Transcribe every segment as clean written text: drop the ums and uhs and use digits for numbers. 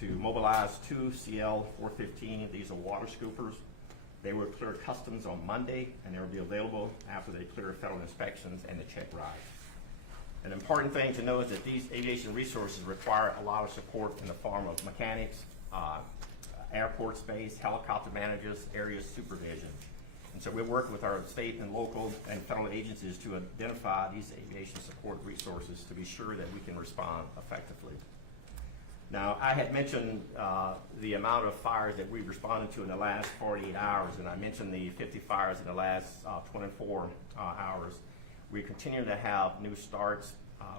to mobilize 2 CL-415. These are water scoopers. They will clear customs on Monday, and they will be available after they clear federal inspections and the check ride. An important thing to know is that these aviation resources require a lot of support in the form of mechanics, airport space, helicopter managers, area supervision. And so we're working with our state and local and federal agencies to identify these aviation support resources to be sure that we can respond effectively. Now, I had mentioned the amount of fires that we've responded to in the last 48 hours, and I mentioned the 50 fires in the last 24 hours. We continue to have new starts.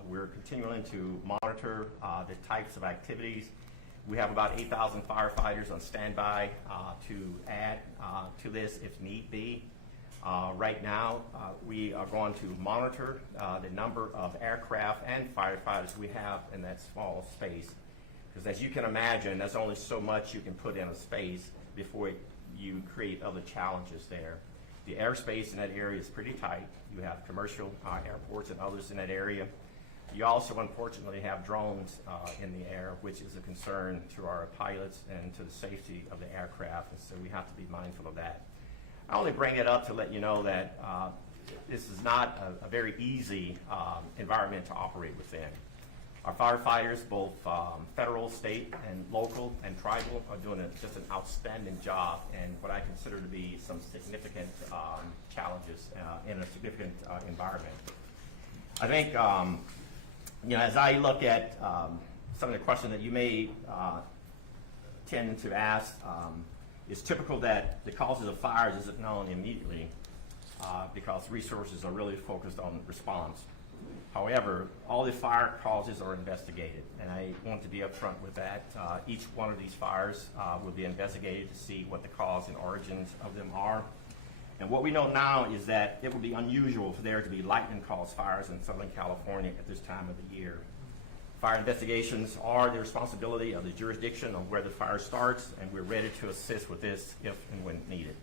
We're continuing to monitor the types of activities. We have about 8,000 firefighters on standby to add to this if need be. Right now, we are going to monitor the number of aircraft and firefighters we have in that small space. Because as you can imagine, there's only so much you can put in a space before you create other challenges there. The airspace in that area is pretty tight. You have commercial airports and others in that area. You also, unfortunately, have drones in the air, which is a concern to our pilots and to the safety of the aircraft, and so we have to be mindful of that. I only bring it up to let you know that this is not a very easy environment to operate within. Our firefighters, both federal, state, and local, and tribal, are doing just an outstanding job in what I consider to be some significant challenges in a significant environment. I think, as I look at some of the questions that you may tend to ask, it's typical that the causes of fires isn't known immediately because resources are really focused on response. However, all the fire causes are investigated, and I want to be upfront with that. Each one of these fires will be investigated to see what the cause and origins of them are. And what we know now is that it would be unusual for there to be lightning-caused fires in Southern California at this time of the year. Fire investigations are the responsibility of the jurisdiction of where the fire starts, and we're ready to assist with this if and when needed.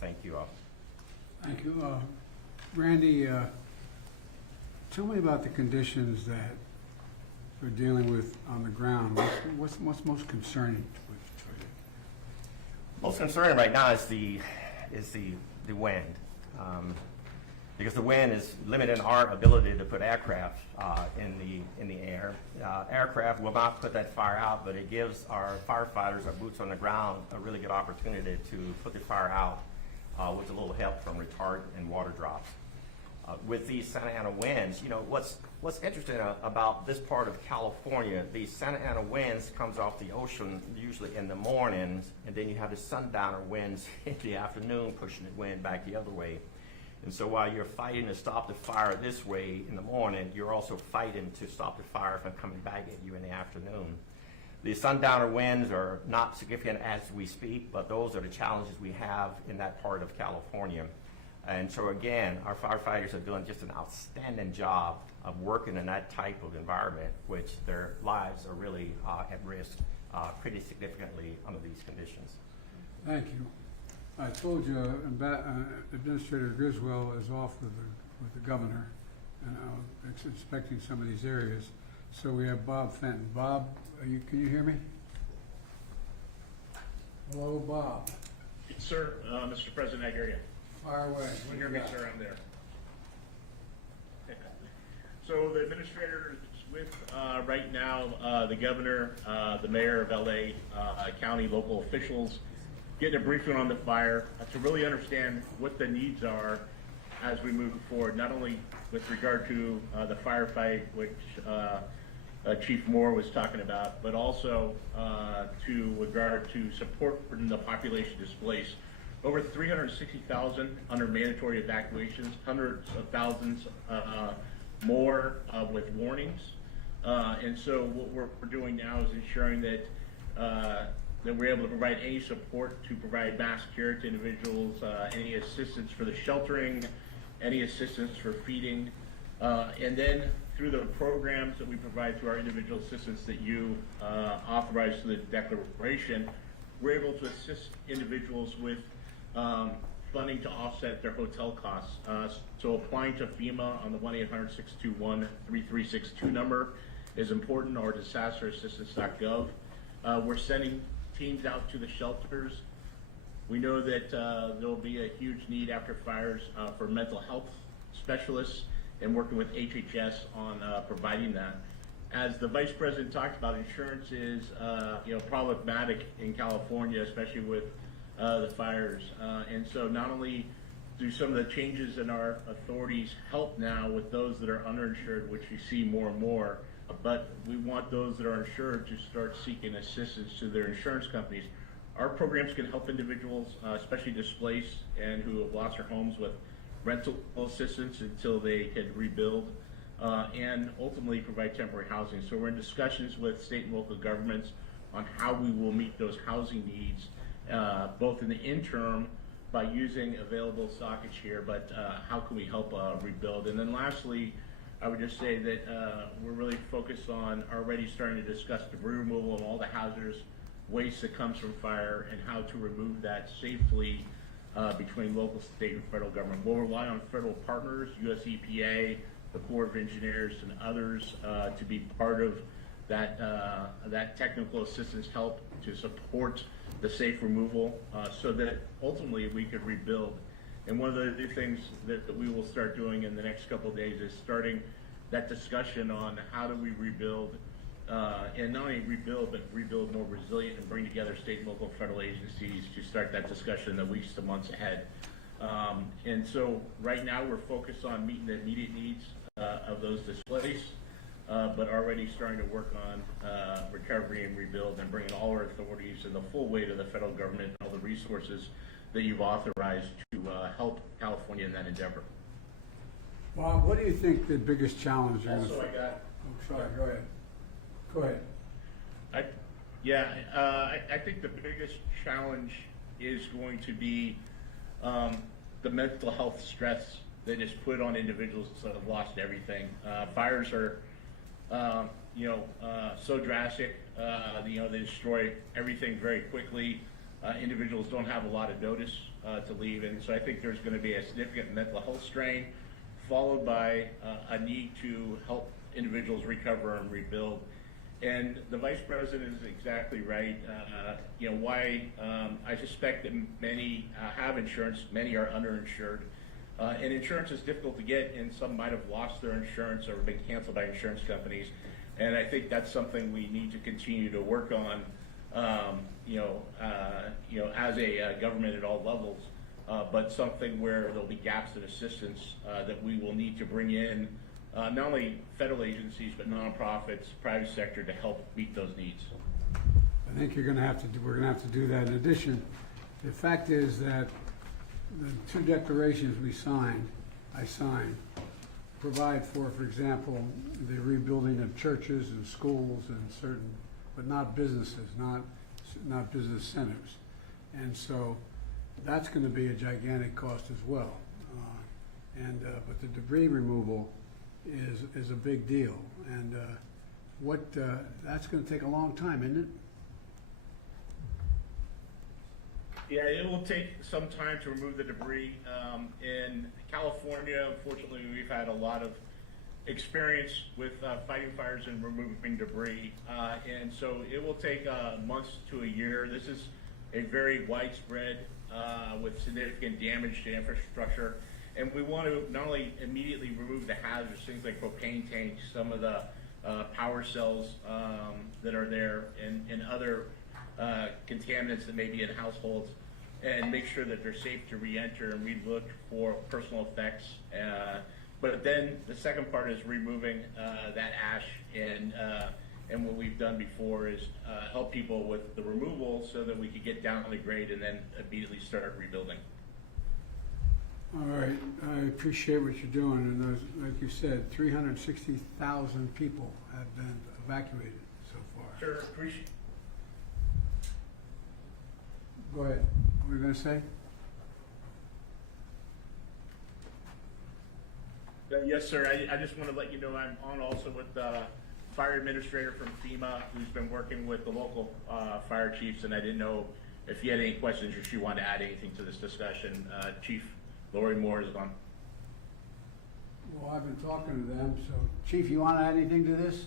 Thank you all. Thank you. Randy, tell me about the conditions that we're dealing with on the ground. What's most concerning for you? Most concerning right now is the wind, because the wind is limiting our ability to put aircraft in the air. Aircraft will not put that fire out, but it gives our firefighters, our boots on the ground, a really good opportunity to put the fire out with a little help from retardant and water drops. With these Santa Ana winds, what's interesting about this part of California, these Santa Ana winds comes off the ocean usually in the mornings, and then you have the sundowner winds in the afternoon pushing the wind back the other way. And so while you're fighting to stop the fire this way in the morning, you're also fighting to stop the fire from coming back at you in the afternoon. The sundowner winds are not significant as we speak, but those are the challenges we have in that part of California. And so again, our firefighters are doing just an outstanding job of working in that type of environment, which their lives are really at risk pretty significantly under these conditions. Thank you. I told you Administrator Griswold is off with the governor, and I'm inspecting some of these areas. So we have Bob Fenton. Bob, can you hear me? Hello, Bob. Yes, sir. Mr. President, I hear you. Fire away. You hear me, sir? I'm there. So the administrator is with right now the governor, the mayor of LA, county, local officials, getting a briefing on the fire to really understand what the needs are as we move forward, not only with regard to the firefight, which Chief Moore was talking about, but also to regard to support the population displaced. Over 360,000 under mandatory evacuations, hundreds of thousands more with warnings. And so what we're doing now is ensuring that that we're able to provide any support to provide mass care to individuals, any assistance for the sheltering, any assistance for feeding, and then through the programs that we provide through our individual assistance that you authorize through the declaration, we're able to assist individuals with funding to offset their hotel costs. So applying to FEMA on the 1-800-621-3362 number is important, or disasterassistance.gov. We're sending teams out to the shelters. We know that there'll be a huge need after fires for mental health specialists, and working with HHS on providing that. As the Vice President talked about, insurance is problematic in California, especially with the fires. And so not only do some of the changes in our authorities help now with those that are underinsured, which we see more and more, but we want those that are insured to start seeking assistance to their insurance companies. Our programs can help individuals, especially displaced and who have lost their homes, with rental assistance until they can rebuild, and ultimately provide temporary housing. So we're in discussions with state and local governments on how we will meet those housing needs, both in the interim by using available stockage here, but how can we help rebuild? And then lastly, I would just say that we're really focused on already starting to discuss debris removal and all the hazardous waste that comes from fire and how to remove that safely between local, state, and federal government. We'll rely on federal partners, US EPA, the Corps of Engineers, and others to be part of that, that technical assistance help to support the safe removal so that ultimately we could rebuild. And one of the things that we will start doing in the next couple of days is starting that discussion on how do we rebuild, and not only rebuild, but rebuild more resilient and bring together state, and local, federal agencies to start that discussion in the weeks to months ahead. And so right now we're focused on meeting the immediate needs of those displaced, but already starting to work on recovery and rebuild, and bringing all our authorities and the full weight of the federal government and all the resources that you've authorized to help California in that endeavor. Bob, what do you think the biggest challenge is? Also, I got. Oh, sorry, go ahead. Go ahead. I think the biggest challenge is going to be the mental health stress that is put on individuals that have lost everything. Fires are, so drastic. They destroy everything very quickly. Individuals don't have a lot of notice to leave, and so I think there's going to be a significant mental health strain, followed by a need to help individuals recover and rebuild. And the Vice President is exactly right. Why I suspect that many have insurance, many are underinsured. And insurance is difficult to get, and some might have lost their insurance or been canceled by insurance companies. And I think that's something we need to continue to work on, as a government at all levels, but something where there'll be gaps in assistance that we will need to bring in, not only federal agencies, but nonprofits, private sector, to help meet those needs. I think we're going to have to do that. In addition, the fact is that the two declarations I signed, provide for example, the rebuilding of churches and schools and certain, but not businesses, not business centers. And so that's going to be a gigantic cost as well. But the debris removal is a big deal. And that's going to take a long time, isn't it? Yeah, it will take some time to remove the debris. In California, unfortunately, we've had a lot of experience with fighting fires and removing debris. And so it will take months to a year. This is a very widespread with significant damage to infrastructure. And we want to not only immediately remove the hazards, things like propane tanks, some of the power cells that are there, and other contaminants that may be in households, and make sure that they're safe to re-enter, and we look for personal effects. But then the second part is removing that ash, and what we've done before is help people with the removal so that we could get down the grade and then immediately start rebuilding. All right, I appreciate what you're doing, and those, like you said, 360,000 people have been evacuated so far. Sure, appreciate. Go ahead. What were you going to say? Yes, sir. I just want to let you know I'm on also with the fire administrator from FEMA, who's been working with the local fire chiefs, and I didn't know if you had any questions or she wanted to add anything to this discussion. Chief Lori Moore is on. Well, I've been talking to them, so Chief, you want to add anything to this?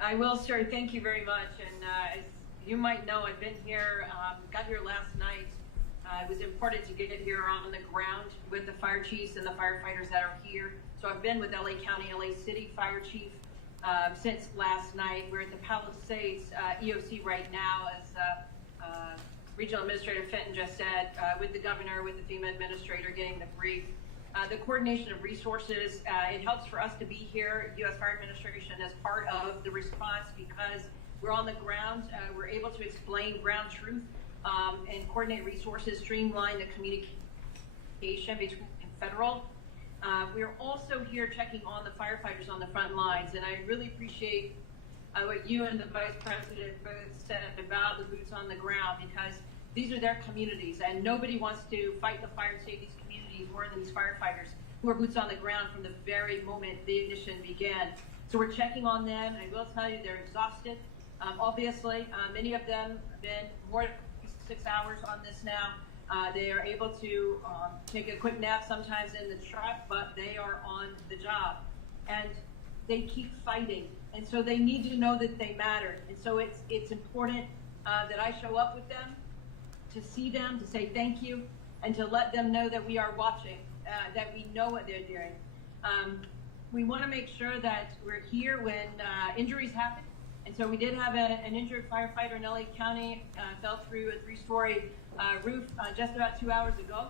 I will, sir. Thank you very much. And as you might know, I've been here, got here last night. It was important to get here on the ground with the fire chiefs and the firefighters that are here. So I've been with LA County, LA City Fire Chief since last night. We're at the Palisades EOC right now, as Regional Administrator Fenton just said, with the governor, with the FEMA administrator getting the brief. The coordination of resources, it helps for us to be here, U.S. Fire Administration, as part of the response because we're on the ground. We're able to explain ground truth and coordinate resources, streamline the communication between federal. We're also here checking on the firefighters on the front lines, and I really appreciate what you and the Vice President both said about the boots on the ground, because these are their communities, and nobody wants to fight the fire and save these communities more than these firefighters who are boots on the ground from the very moment the ignition began. So we're checking on them, and I will tell you they're exhausted. Obviously, many of them have been more than 6 hours on this now. They are able to take a quick nap sometimes in the truck, but they are on the job. And they keep fighting. And so they need to know that they matter. And so it's important that I show up with them, to see them, to say thank you, and to let them know that we are watching, that we know what they're doing. We want to make sure that we're here when injuries happen. And so we did have an injured firefighter in LA County, fell through a 3-story roof just about 2 hours ago.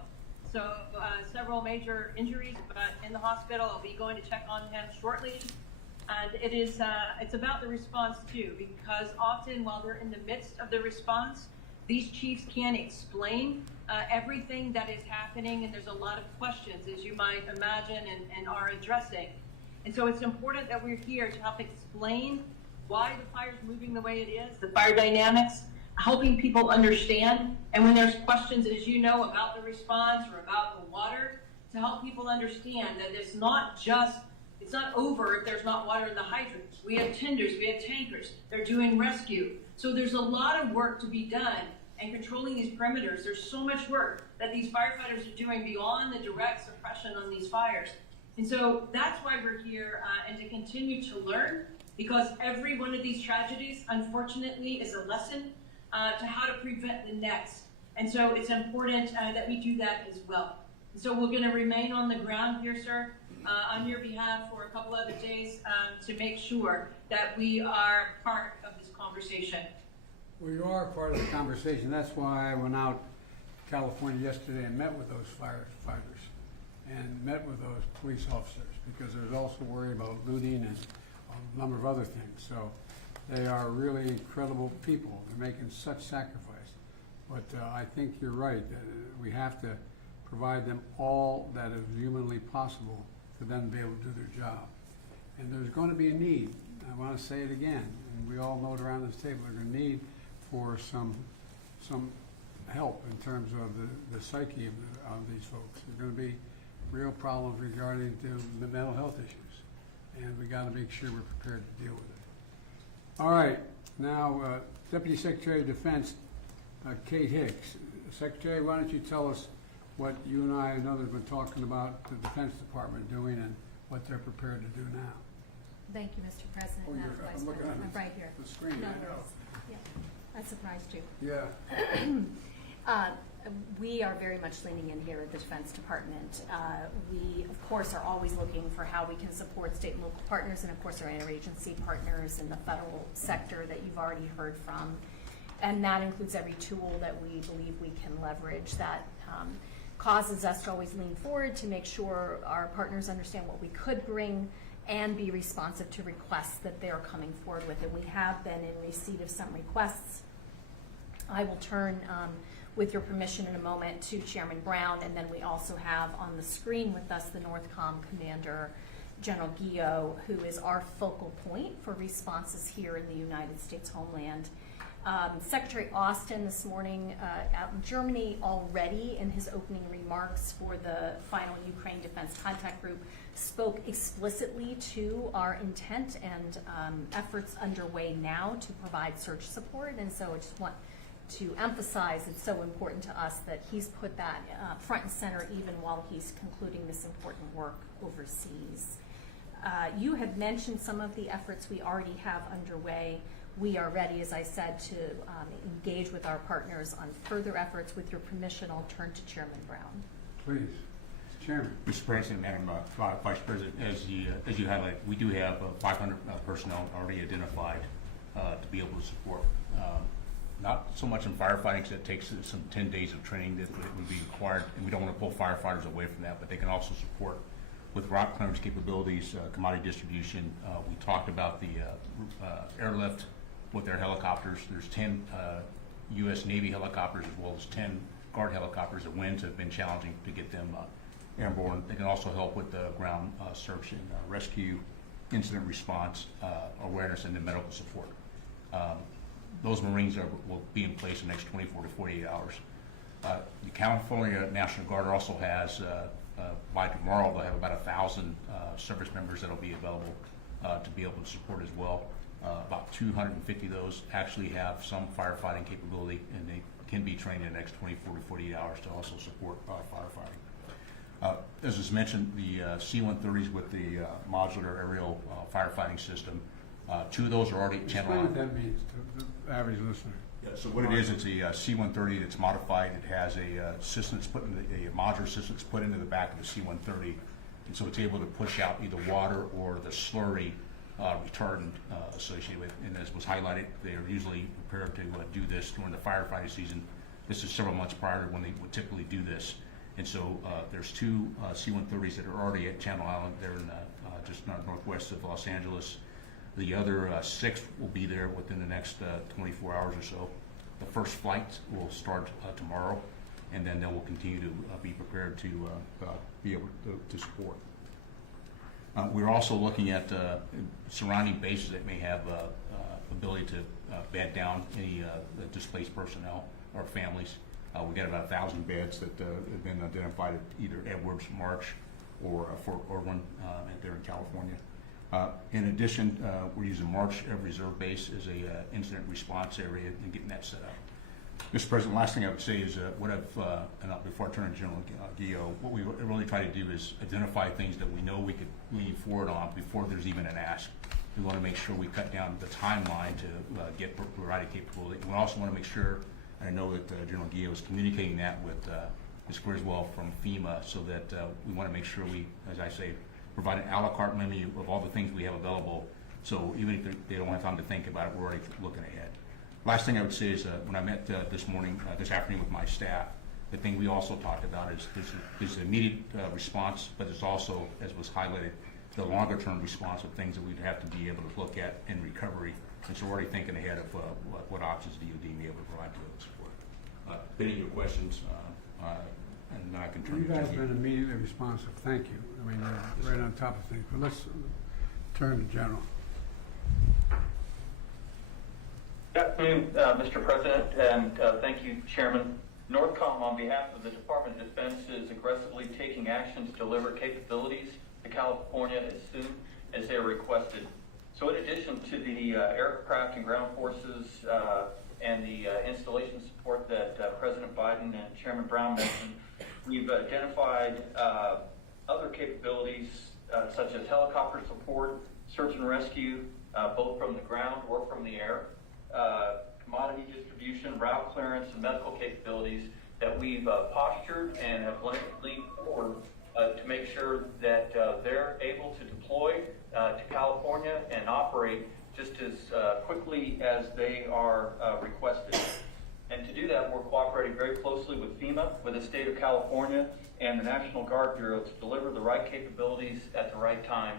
So several major injuries, but in the hospital. I'll be going to check on him shortly. And it is, it's about the response too, because often while we're in the midst of the response, these chiefs can't explain everything that is happening, and there's a lot of questions, as you might imagine, and are addressing. And so it's important that we're here to help explain why the fire's moving the way it is, the fire dynamics, helping people understand. And when there's questions, as you know, about the response or about the water, to help people understand that it's not over if there's not water in the hydrants. We have tenders, we have tankers, they're doing rescue. So there's a lot of work to be done, and controlling these perimeters. There's so much work that these firefighters are doing beyond the direct suppression on these fires. And so that's why we're here, and to continue to learn, because every one of these tragedies, unfortunately, is a lesson to how to prevent the next. And so it's important that we do that as well. And so we're going to remain on the ground here, sir, on your behalf for a couple other days to make sure that we are part of this conversation. We are part of the conversation. That's why I went out to California yesterday and met with those firefighters and met with those police officers, because there's also worry about looting and a number of other things. So they are really incredible people. They're making such sacrifice. But I think you're right. We have to provide them all that is humanly possible for them to be able to do their job. And there's going to be a need. I want to say it again, and we all know it around this table. There's a need for some help in terms of the psyche of these folks. There's going to be real problems regarding to the mental health issues, and we got to make sure we're prepared to deal with it. All right, now Deputy Secretary of Defense Kate Hicks. Secretary, why don't you tell us what you and I and others have been talking about the Defense Department doing and what they're prepared to do now. Thank you, Mr. President. Oh, Madam I'm Vice looking President. at I'm right here. the screen, No I know. worries. Yeah, that surprised you. Yeah. We are very much leaning in here at the Defense Department. We, of course, are always looking for how we can support state and local partners, and of course our interagency partners in the federal sector that you've already heard from. And that includes every tool that we believe we can leverage that causes us to always lean forward to make sure our partners understand what we could bring and be responsive to requests that they're coming forward with. And we have been in receipt of some requests. I will turn, with your permission in a moment, to Chairman Brown, and then we also have on the screen with us the NORTHCOM Commander, General Guillot, who is our focal point for responses here in the United States homeland. Secretary Austin this morning out in Germany already in his opening remarks for the final Ukraine Defense Contact Group spoke explicitly to our intent and efforts underway now to provide search support. And so I just want to emphasize it's so important to us that he's put that front and center even while he's concluding this important work overseas. You had mentioned some of the efforts we already have underway. We are ready, as I said, to engage with our partners on further efforts. With your permission, I'll turn to Chairman Brown. Please, Mr. Chairman. Mr. President, Madam Vice President, as you highlighted, we do have 500 personnel already identified to be able to support. Not so much in firefighting, because it takes some 10 days of training that would be required, and we don't want to pull firefighters away from that, but they can also support with rock clearance capabilities, commodity distribution. We talked about the airlift with their helicopters. There's 10 U.S. Navy helicopters as well as 10 Guard helicopters. The winds have been challenging to get them airborne. They can also help with the ground search and rescue, incident response, awareness, and the medical support. Those Marines will be in place in the next 24 to 48 hours. The California National Guard also has, by tomorrow, they'll have about 1,000 service members that will be available to be able to support as well. About 250 of those actually have some firefighting capability, and they can be trained in the next 24 to 48 hours to also support firefighting. As was mentioned, the C-130s with the modular aerial firefighting system, 2 of those are already channel Explain what that means to the average listener. Yeah, so what it is, it's a C-130 that's modified. It has a system that's put in a modular system that's put into the back of the C-130, and so it's able to push out either water or the slurry retardant associated with. And as was highlighted, they are usually prepared to do this during the firefighting season. This is several months prior to when they would typically do this. And so there's 2 C-130s that are already at Channel Island. They're in just northwest of Los Angeles. The other 6 will be there within the next 24 hours or so. The first flight will start tomorrow, and then they will continue to be prepared to be able to support. We're also looking at surrounding bases that may have ability to bed down any displaced personnel or families. We got about 1,000 beds that have been identified at either Edwards, March, or Fort Irwin there in California. In addition, we're using March Reserve Base as a incident response area and getting that set up. Mr. President, last thing I would say is what I've, before I turn to General Guillot, what we really try to do is identify things that we know we could lean forward on before there's even an ask. We want to make sure we cut down the timeline to get provided capability. We also want to make sure, and I know that General Guillot is communicating that with Ms. Griswold from FEMA, so that we want to make sure we, as I say, provide an a la carte menu of all the things we have available. So even if they don't have time to think about it, we're already looking ahead. Last thing I would say is when I met this afternoon with my staff, the thing we also talked about is there's immediate response, but there's also, as was highlighted, the longer term response of things that we'd have to be able to look at in recovery. And so we're already thinking ahead of what options DOD may be able to provide to support. Bidding your questions, and then I can turn You it to guys you. have been immediately responsive. Thank you. I mean, you're right on top of things. But let's turn to General. Good afternoon, Mr. President, and thank you, Chairman. Northcom, on behalf of the Department of Defense, is aggressively taking action to deliver capabilities to California as soon as they are requested. So in addition to the aircraft and ground forces and the installation support that President Biden and Chairman Brown mentioned, we've identified other capabilities such as helicopter support, search and rescue, both from the ground or from the air, commodity distribution, route clearance, and medical capabilities that we've postured and have leaned forward to make sure that they're able to deploy to California and operate just as quickly as they are requested. And to do that, we're cooperating very closely with FEMA, with the state of California, and the National Guard Bureau to deliver the right capabilities at the right time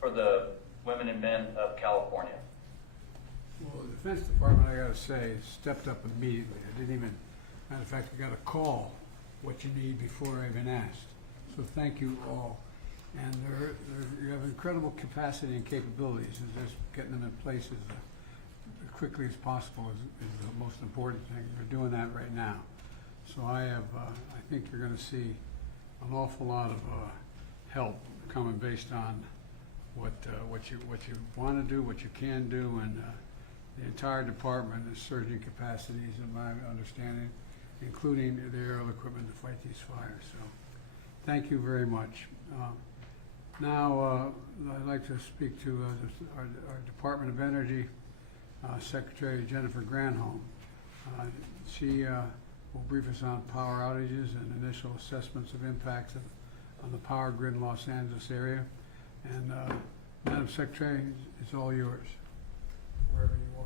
for the women and men of California. Well, the Defense Department, I got to say, stepped up immediately. I didn't even, matter of fact, I got a call what you need before I even asked. So thank you all. And you have incredible capacity and capabilities, and just getting them in place as quickly as possible is the most important thing. We're doing that right now. So I think you're going to see an awful lot of help coming based on what you want to do, what you can do, and the entire department is surging capacities, in my understanding, including the aerial equipment to fight these fires. So thank you very much. Now, I'd like to speak to our Department of Energy Secretary Jennifer Granholm. She will brief us on power outages and initial assessments of impacts on the power grid in Los Angeles area. And Madam Secretary, it's all yours, wherever you are.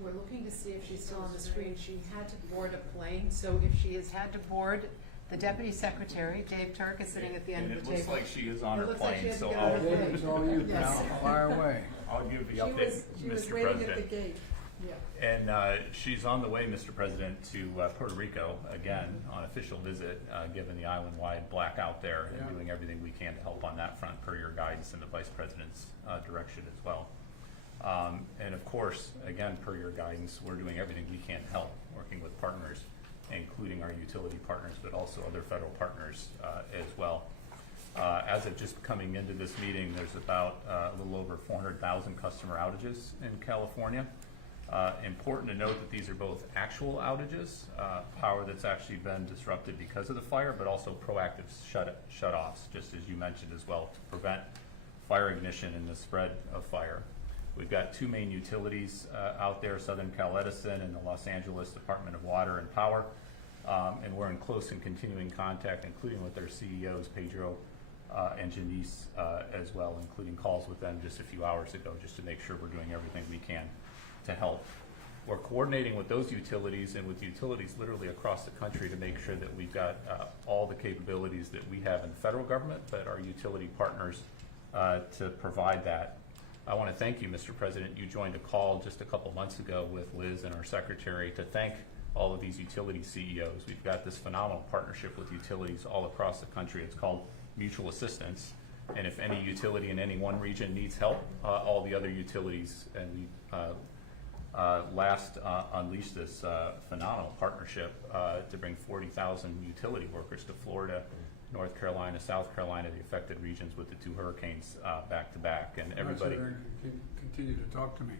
We're looking to see if she's still on the screen. She had to board a plane, so if she has had to board, the Deputy Secretary, Dave Turk, is sitting at the end of the table. It looks like she is on It her looks like she plane, had to so get on her I'll, plane. It's all you, Yes. pal. Fire away. I'll give the She update, was Mr. waiting at the President. gate. Yeah. And she's on the way, Mr. President, to Puerto Rico again on official visit, given the island-wide blackout there, and Yeah. doing everything we can to help on that front per your guidance and the Vice President's direction as well. And of course, again, per your guidance, we're doing everything we can to help, working with partners, including our utility partners, but also other federal partners as well. As of just coming into this meeting, there's about a little over 400,000 customer outages in California. Important to note that these are both actual outages, power that's actually been disrupted because of the fire, but also proactive shut-offs, just as you mentioned as well, to prevent fire ignition and the spread of fire. We've got two main utilities out there, Southern Cal Edison and the Los Angeles Department of Water and Power, and we're in close and continuing contact, including with their CEOs, Pedro and Janice, as well, including calls with them just a few hours ago, just to make sure we're doing everything we can to help. We're coordinating with those utilities and with utilities literally across the country to make sure that we've got all the capabilities that we have in the federal government, but our utility partners to provide that. I want to thank you, Mr. President. You joined a call just a couple months ago with Liz and our secretary to thank all of these utility CEOs. We've got this phenomenal partnership with utilities all across the country. It's called mutual assistance. And if any utility in any one region needs help, all the other utilities, and we last unleashed this phenomenal partnership to bring 40,000 utility workers to Florida, North Carolina, South Carolina, the affected regions with the two hurricanes back to back, and everybody. Continue to talk to me.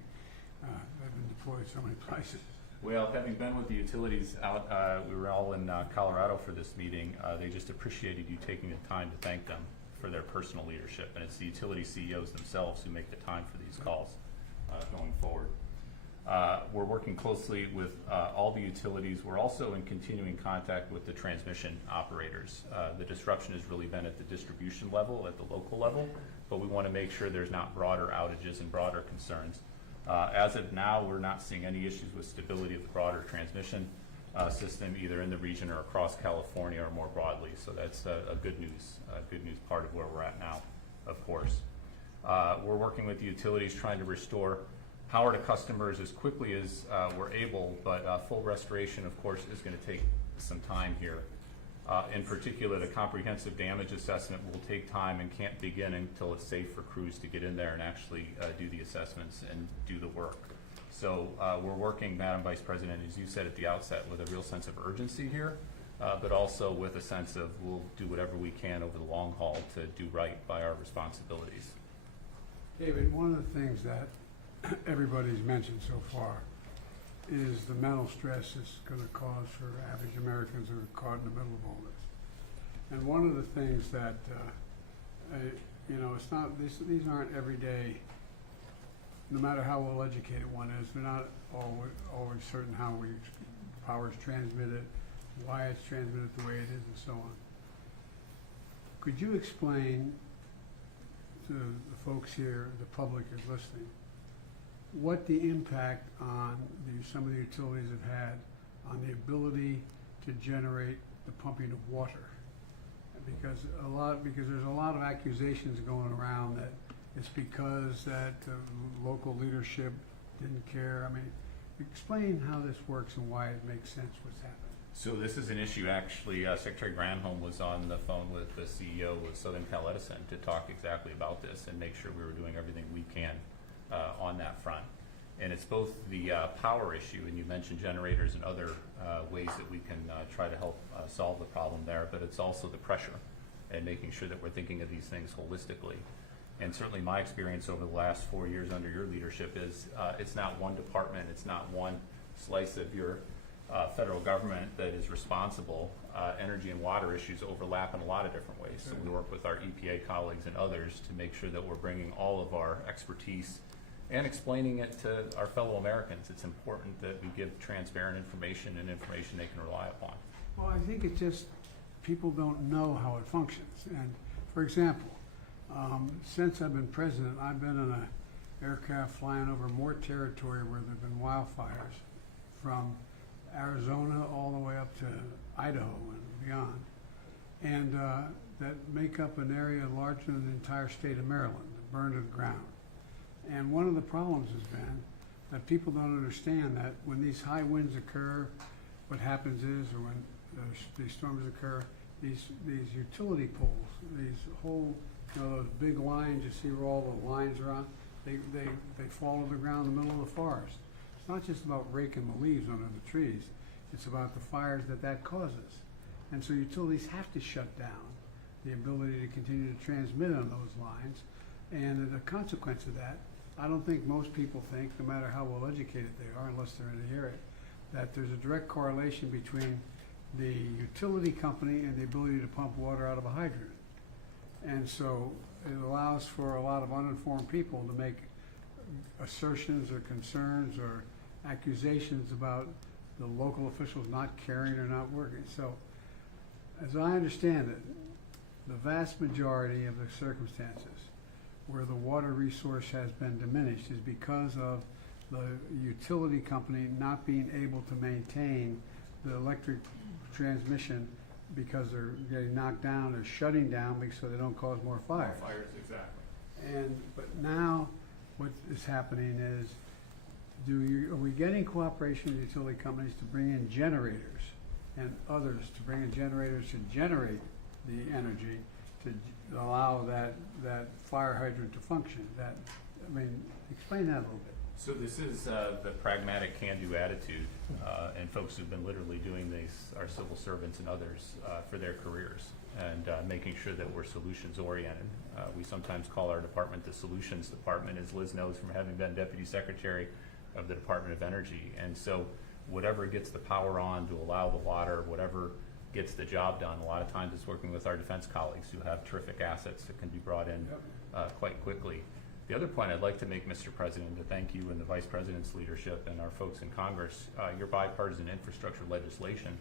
I've been deployed so many places. Well, having been with the utilities out, we were all in Colorado for this meeting. They just appreciated you taking the time to thank them for their personal leadership, and it's the utility CEOs themselves who make the time for these calls going forward. We're working closely with all the utilities. We're also in continuing contact with the transmission operators. The disruption has really been at the distribution level, at the local level, but we want to make sure there's not broader outages and broader concerns. As of now, we're not seeing any issues with stability of the broader transmission system, either in the region or across California or more broadly. So that's a good news part of where we're at now, of course. We're working with the utilities trying to restore power to customers as quickly as we're able, but full restoration, of course, is going to take some time here. In particular, the comprehensive damage assessment will take time and can't begin until it's safe for crews to get in there and actually do the assessments and do the work. So we're working, Madam Vice President, as you said at the outset, with a real sense of urgency here, but also with a sense of we'll do whatever we can over the long haul to do right by our responsibilities. David, one of the things that everybody's mentioned so far is the mental stress it's going to cause for average Americans who are caught in the middle of all this. And one of the things that, it's not, these aren't everyday, no matter how well educated one is, they're not always certain how power is transmitted, why it's transmitted the way it is, and so on. Could you explain to the folks here, the public is listening, what the impact on some of the utilities have had on the ability to generate the pumping of water? Because there's a lot of accusations going around that it's because that local leadership didn't care. I mean, explain how this works and why it makes sense what's happening. So this is an issue, actually, Secretary Granholm was on the phone with the CEO of Southern Cal Edison to talk exactly about this and make sure we were doing everything we can on that front. And it's both the power issue, and you mentioned generators and other ways that we can try to help solve the problem there, but it's also the pressure and making sure that we're thinking of these things holistically. And certainly my experience over the last 4 years under your leadership is it's not one department, it's not one slice of your federal government that is responsible, energy and water issues overlap in a lot of different ways. So we work with our EPA colleagues and others to make sure that we're bringing all of our expertise and explaining it to our fellow Americans. It's important that we give transparent information and information they can rely upon. Well, I think it's just people don't know how it functions. And for example, since I've been president, I've been in an aircraft flying over more territory where there have been wildfires, from Arizona all the way up to Idaho and beyond, and that make up an area larger than the entire state of Maryland, that burned to the ground. And one of the problems has been that people don't understand that when these high winds occur, what happens is, or when these storms occur, these utility poles, these whole, those big lines, you see where all the lines are on, they fall to the ground in the middle of the forest. It's not just about raking the leaves under the trees, it's about the fires that causes. And so utilities have to shut down the ability to continue to transmit on those lines. And the consequence of that, I don't think most people think, no matter how well educated they are, unless they're in the area, that there's a direct correlation between the utility company and the ability to pump water out of a hydrant. And so it allows for a lot of uninformed people to make assertions or concerns or accusations about the local officials not caring or not working. So as I understand it, the vast majority of the circumstances where the water resource has been diminished is because of the utility company not being able to maintain the electric transmission because they're getting knocked down or shutting down so they don't cause more fires. Fires, exactly. But now what is happening is, are we getting cooperation with utility companies to bring in generators and others to bring in generators to generate the energy to allow that fire hydrant to function? Explain that a little bit. So this is the pragmatic can-do attitude, and folks who've been literally doing this, our civil servants and others, for their careers, and making sure that we're solutions-oriented. We sometimes call our department the solutions department, as Liz knows from having been deputy secretary of the Department of Energy. And so whatever gets the power on to allow the water, whatever gets the job done, a lot of times it's working with our defense colleagues who have terrific assets that can be brought in quite quickly. The other point I'd like to make, Mr. President, to thank you and the Vice President's leadership and our folks in Congress, your bipartisan infrastructure legislation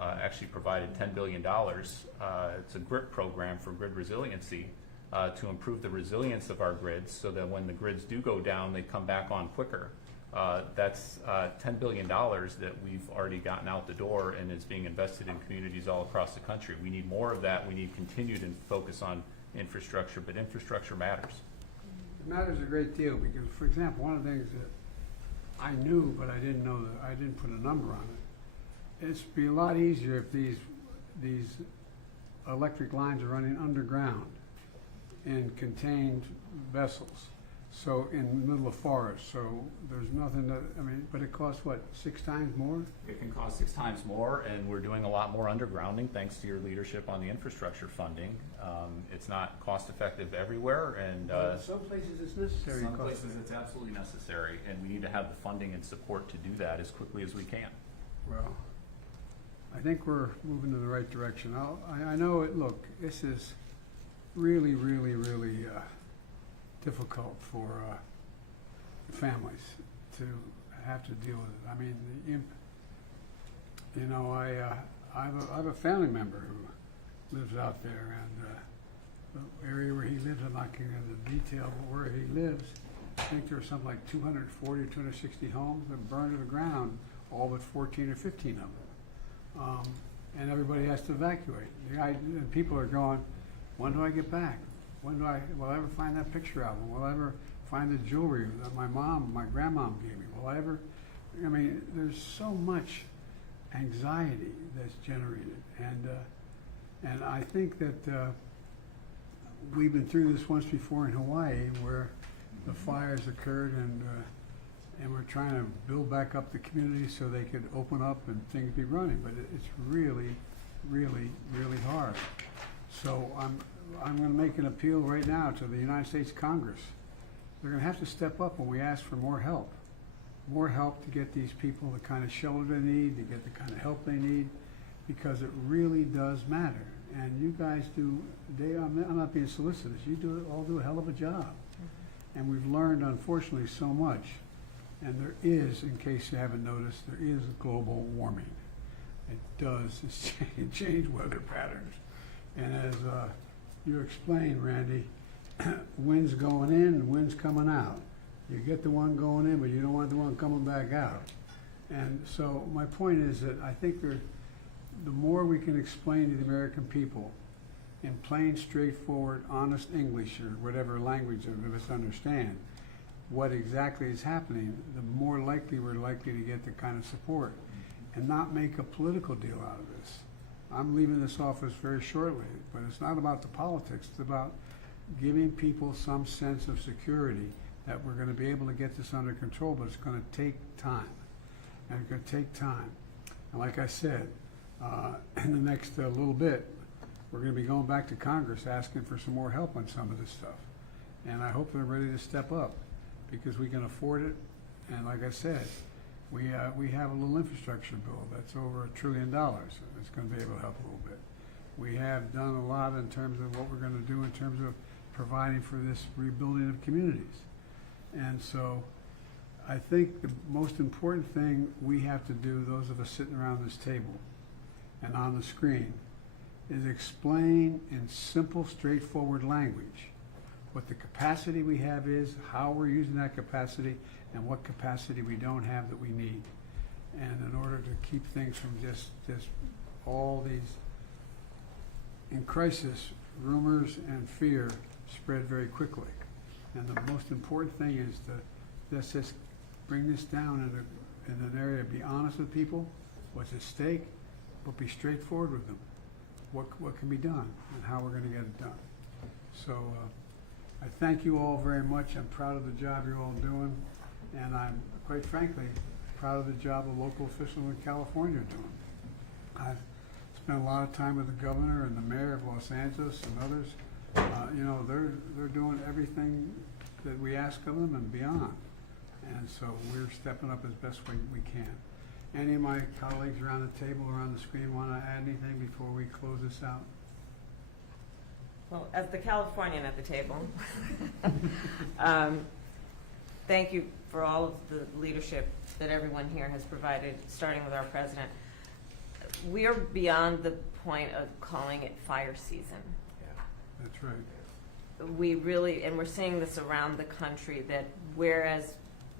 actually provided $10 billion. It's a GRIP program for grid resiliency to improve the resilience of our grids so that when the grids do go down, they come back on quicker. That's $10 billion that we've already gotten out the door and is being invested in communities all across the country. We need more of that. We need continued focus on infrastructure, but infrastructure matters. It matters a great deal because, for example, one of the things that I knew but I didn't know, that I didn't put a number on it, it'd be a lot easier if these electric lines are running underground in contained vessels. So in the middle of forest, so there's nothing that, but it costs what, 6 times more? It can cost 6 times more, and we're doing a lot more undergrounding thanks to your leadership on the infrastructure funding. It's not cost effective everywhere, and some places it's necessary. some places it's absolutely necessary, and we need to have the funding and support to do that as quickly as we can. Well, I think we're moving in the right direction. I know it. Look, this is really, really, really difficult for families to have to deal with it. I have a family member who lives out there, and the area where he lives, I'm not getting into detail, but where he lives, I think there are something like 240 or 260 homes that burned to the ground, all but 14 or 15 of them. And everybody has to evacuate. And people are going, when do I get back? Will I ever find that picture album? Will I ever find the jewelry that my grandmom gave me? Will I ever, there's so much anxiety that's generated. And I think that we've been through this once before in Hawaii where the fires occurred and we're trying to build back up the community so they could open up and things be running. But it's really, really, really hard. So I'm going to make an appeal right now to the United States Congress. They're going to have to step up when we ask for more help. more help to get these people the kind of shelter they need, to get the kind of help they need, because it really does matter. And you guys do, I'm not being solicitous, you all do a hell of a job. And we've learned, unfortunately, so much. And there is, in case you haven't noticed, there is global warming. It does change weather patterns. And as you explained, Randy, wind's going in and wind's coming out. You get the one going in, but you don't want the one coming back out. And so my point is that I think the more we can explain to the American people in plain, straightforward, honest English or whatever language of us understand what exactly is happening, the more likely we're likely to get the kind of support and not make a political deal out of this. I'm leaving this office very shortly, but it's not about the politics. It's about giving people some sense of security that we're going to be able to get this under control, but it's going to take time. And it's going to take time. And like I said, in the next little bit, we're going to be going back to Congress asking for some more help on some of this stuff. And I hope they're ready to step up because we can afford it. And like I said, we have a little infrastructure bill that's over $1 trillion. It's going to be able to help a little bit. We have done a lot in terms of what we're going to do in terms of providing for this rebuilding of communities. And so I think the most important thing we have to do, those of us sitting around this table and on the screen, is explain in simple, straightforward language what the capacity we have is, how we're using that capacity, and what capacity we don't have that we need. And in order to keep things from just all these, in crisis, rumors and fear spread very quickly. And the most important thing is to let's just bring this down in an area, be honest with people, what's at stake, but be straightforward with them. What can be done and how we're going to get it done. So I thank you all very much. I'm proud of the job you're all doing. And I'm, quite frankly, proud of the job the local officials in California are doing. I've spent a lot of time with the governor and the mayor of Los Angeles and others. They're doing everything that we ask of them and beyond. And so we're stepping up as best we can. Any of my colleagues around the table or on the screen want to add anything before we close this out? Well, as the Californian at the table, thank you for all of the leadership that everyone here has provided, starting with our president. We are beyond the point of calling it fire season. Yeah, that's right. We really, and we're seeing this around the country, that whereas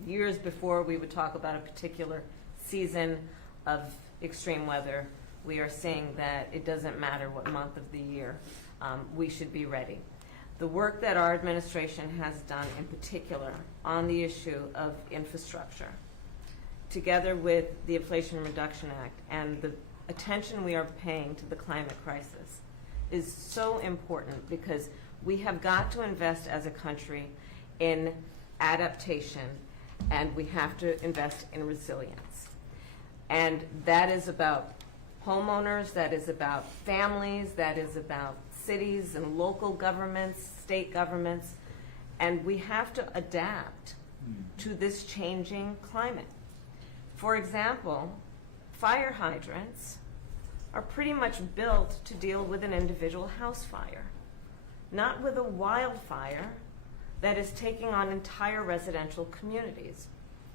years before we would talk about a particular season of extreme weather, we are seeing that it doesn't matter what month of the year, we should be ready. The work that our administration has done in particular on the issue of infrastructure, together with the Inflation Reduction Act and the attention we are paying to the climate crisis, is so important because we have got to invest as a country in adaptation, and we have to invest in resilience. And that is about homeowners, that is about families, that is about cities and local governments, state governments, and we have to adapt to this changing climate. For example, fire hydrants are pretty much built to deal with an individual house fire, not with a wildfire that is taking on entire residential communities,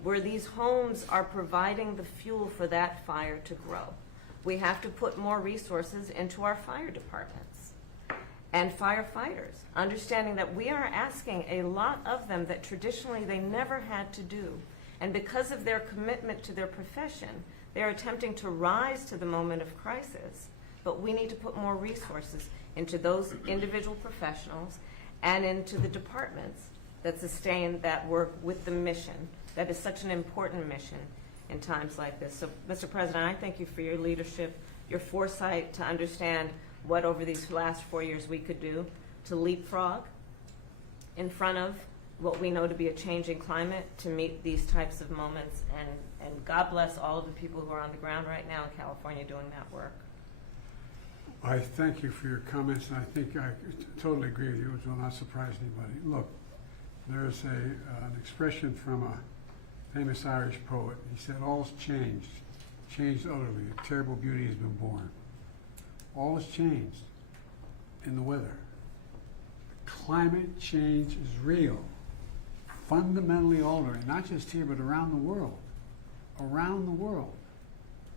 where these homes are providing the fuel for that fire to grow. We have to put more resources into our fire departments and firefighters, understanding that we are asking a lot of them that traditionally they never had to do. And because of their commitment to their profession, they're attempting to rise to the moment of crisis. But we need to put more resources into those individual professionals and into the departments that sustain that work with the mission. That is such an important mission in times like this. So, Mr. President, I thank you for your leadership, your foresight to understand what over these last 4 years we could do to leapfrog in front of what we know to be a changing climate to meet these types of moments. And God bless all of the people who are on the ground right now in California doing that work. I thank you for your comments, and I think I totally agree with you, which will not surprise anybody. Look, there's an expression from famous Irish poet. He said, all's changed, changed utterly. A terrible beauty has been born. All has changed in the weather. Climate change is real, fundamentally altering, not just here, but around the world. Around the world,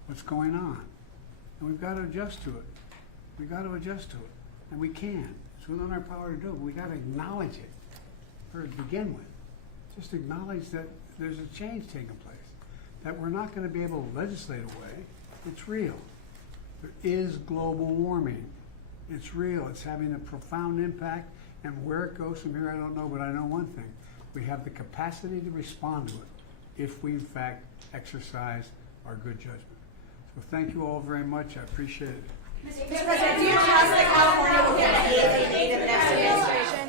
what's going on. And we've got to adjust to it. We've got to adjust to it. And we can. It's within our power to do it. But we've got to acknowledge it for to begin with. Just acknowledge that there's a change taking place, that we're not going to be able to legislate away. It's real. There is global warming. It's real. It's having a profound impact. And where it goes from here, I don't know, but I know one thing. We have the capacity to respond to it if we, in fact, exercise our good judgment. So thank you all very much. I appreciate it. Mr. President, do you trust that California will get the aid they need in the next administration?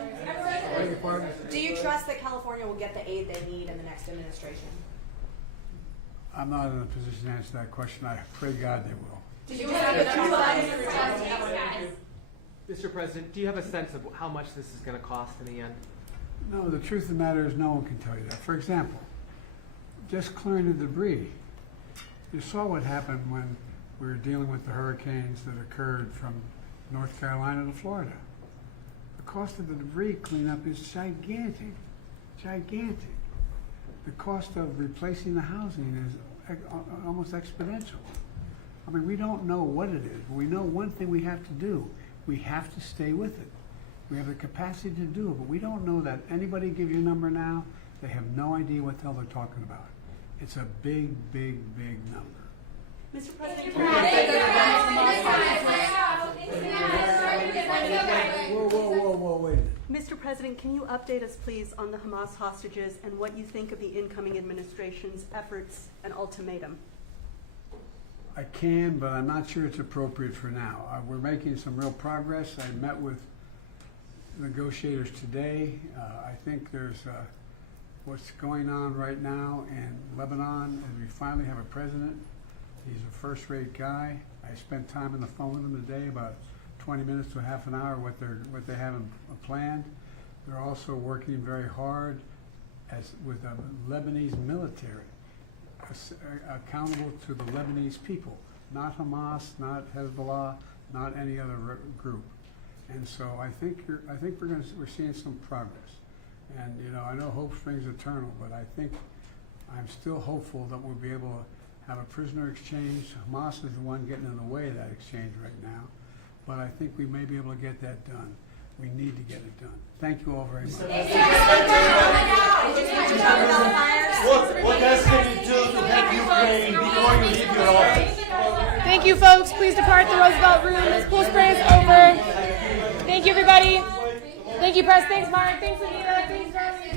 Beg your pardon? Do you trust that California will get the aid they need in the next administration? I'm not in a position to answer that question. I pray God they will. Do you have a trust? Mr. President, do you have a sense of how much this is going to cost in the end? No, the truth of the matter is no one can tell you that. For example, just clearing the debris. You saw what happened when we were dealing with the hurricanes that occurred from North Carolina to Florida. The cost of the debris cleanup is gigantic, gigantic. The cost of replacing the housing is almost exponential. I mean, we don't know what it is, but we know one thing we have to do. We have to stay with it. We have the capacity to do it, but we don't know that. Anybody give you a number now, they have no idea what the hell they're talking about. It's a big, big, big number. Mr. President, Whoa, wait a minute. Mr. President, can you update us, please, on the Hamas hostages and what you think of the incoming administration's efforts and ultimatum? I can, but I'm not sure it's appropriate for now. We're making some real progress. I met with negotiators today. I think there's what's going on right now in Lebanon, and we finally have a president. He's a first-rate guy. I spent time on the phone with him today, about 20 minutes to half an hour, what they have planned. They're also working very hard with the Lebanese military, accountable to the Lebanese people, not Hamas, not Hezbollah, not any other group. And so I think we're seeing some progress. And I know hope springs eternal, but I'm still hopeful that we'll be able to have a prisoner exchange. Hamas is the one getting in the way of that exchange right now, but I think we may be able to get that done. We need to get it done. Thank you all very much. What else can you do to help Ukraine before you leave your office? Thank you, folks. Please depart the Roosevelt Room. This pool spray is over. Thank you, everybody. Thank you, Press. Thanks, Mark. Thanks, Anita. Thanks, Darlene.